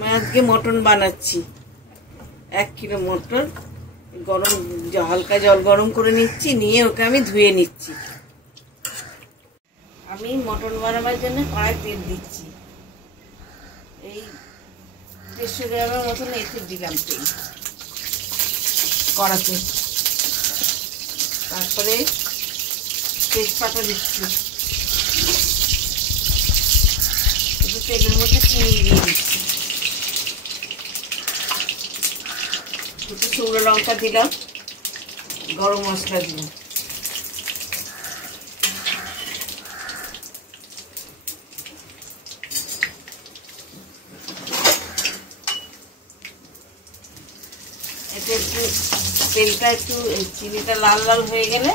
আমি আজকে মটন বানাচ্ছি। 1 কিলো মটন গরম হালকা জল গরম করে নিচ্ছি, নিয়ে ওকে আমি ধুয়ে নিচ্ছি। আমি মটন বানাবার জন্য কড়াই তেল দিচ্ছি। এই 150 গ্রামের মতন এতে দিলাম তেল কড়াতে। তারপরে তেজপাতা দিচ্ছি, তেলের মধ্যে চিনি দিয়ে দিচ্ছি, দুটো শুকনো লঙ্কা দিলাম, গরম মশলা দিলাম, এতে একটু তেলটা একটু চিনিটা লাল লাল হয়ে গেলে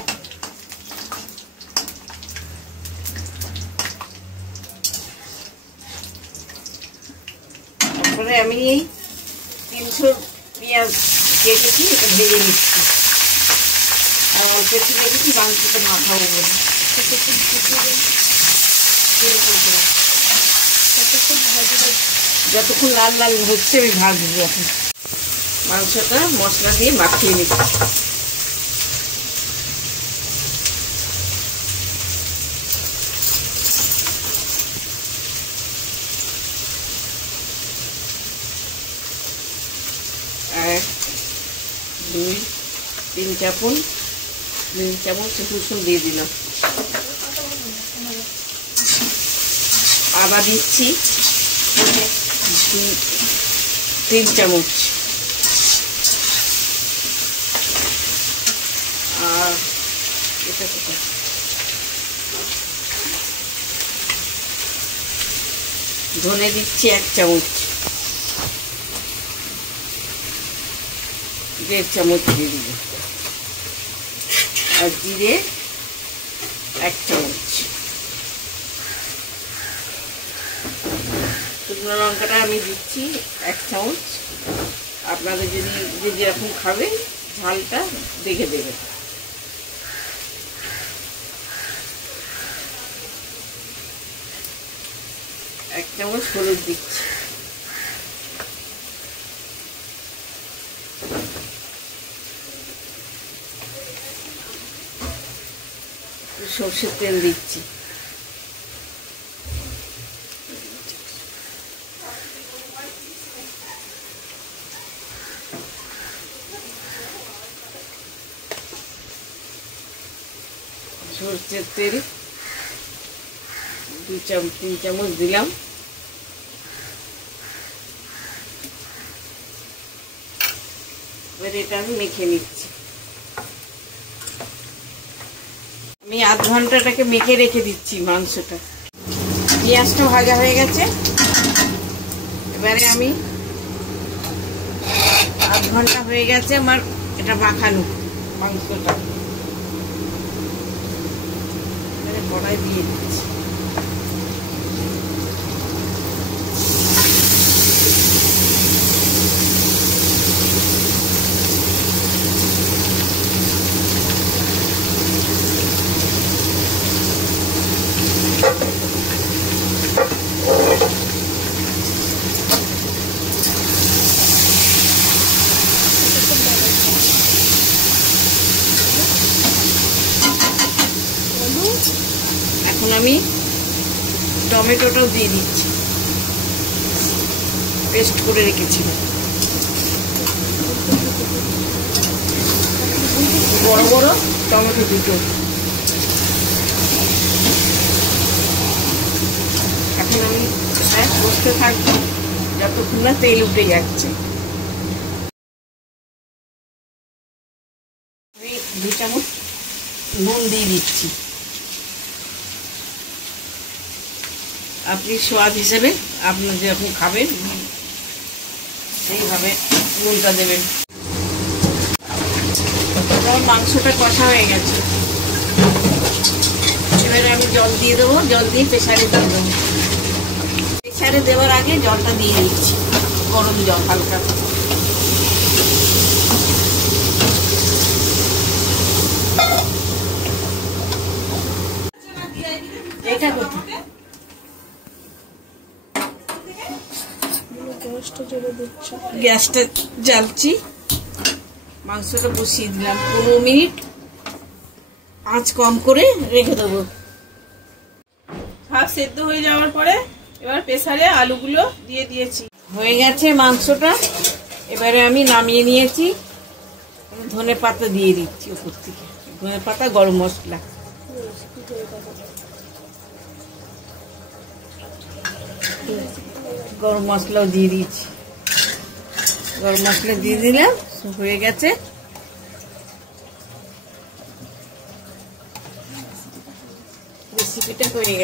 তারপরে আমি এই 300 পেঁয়াজ কেটেছি, এটা ভেজে নিচ্ছি। আর অল্প একটু রেখেছি মাংসটা মাখাবো বলে। যতক্ষণ লাল লাল হচ্ছে আমি ভাজবো। এখন মাংসটা মশলা দিয়ে মাখিয়ে নিচ্ছি। আর 2-3 চামচ রসুন দিয়ে দিলাম। আদা দিচ্ছি 3 চামচ। আর এটা কোথায় ধনে দিচ্ছি 1 চামচ, 1.5 চামচ দিয়ে দিব। আর জিরে 1 চামচ। শুকনো লঙ্কাটা আমি দিচ্ছি 1 চামচ। আপনারা যদি যেরকম খাবেন ঝালটা দেখে দেবেন। এক চামচ হলুদ দিচ্ছি। সরষের তেল দিচ্ছি। সরষের তেল 2-3 চামচ দিলাম। এবার এটা আমি মেখে নিচ্ছি। আমি আধ ঘন্টাটাকে মেখে রেখে দিচ্ছি মাংসটা। পেঁয়াজটা ভাজা হয়ে গেছে। এবারে আমি আধ ঘন্টা হয়ে গেছে আমার এটা মাখানো মাংসটা। এবারে কড়াই দিয়ে দিচ্ছি। এখন আমি টমেটোটাও দিয়ে দিচ্ছি, পেস্ট করে রেখেছিলাম। বড় বড় টমেটো দুটো। এখন আমি কষতে থাকবো যতক্ষণ না তেল উঠে যাচ্ছে। আমি 2 চামচ নুন দিয়ে দিচ্ছি। আপনি স্বাদ হিসেবে আপনার যেরকম খাবেন সেইভাবে নুনটা দেবেন। মাংসটা কষা হয়ে গেছে। এবারে আমি জল দিয়ে দেবো, জল দিয়ে প্রেসারে দিয়ে দেবো। প্রেসারে দেওয়ার আগে জলটা দিয়ে দিচ্ছি, গরম জল হালকা। এটা কোথায় গ্যাসটা জ্বালছি, মাংসটা বসিয়ে দিলাম, 15 মিনিট আঁচ কম করে রেখে দেবো। হাফ সেদ্ধ হয়ে যাওয়ার পরে এবার প্রেসারে আলুগুলো দিয়ে দিয়েছি। হয়ে গেছে মাংসটা, এবারে আমি নামিয়ে নিয়েছি। ধনে পাতা দিয়ে দিচ্ছি উপর থেকে, ধনে পাতা, গরম মশলা। গরম মশলাও দিয়ে দিয়েছি, গরম মশলা দিয়ে দিলাম। হয়ে গেছে, রেসিপিটা হয়ে গেছে।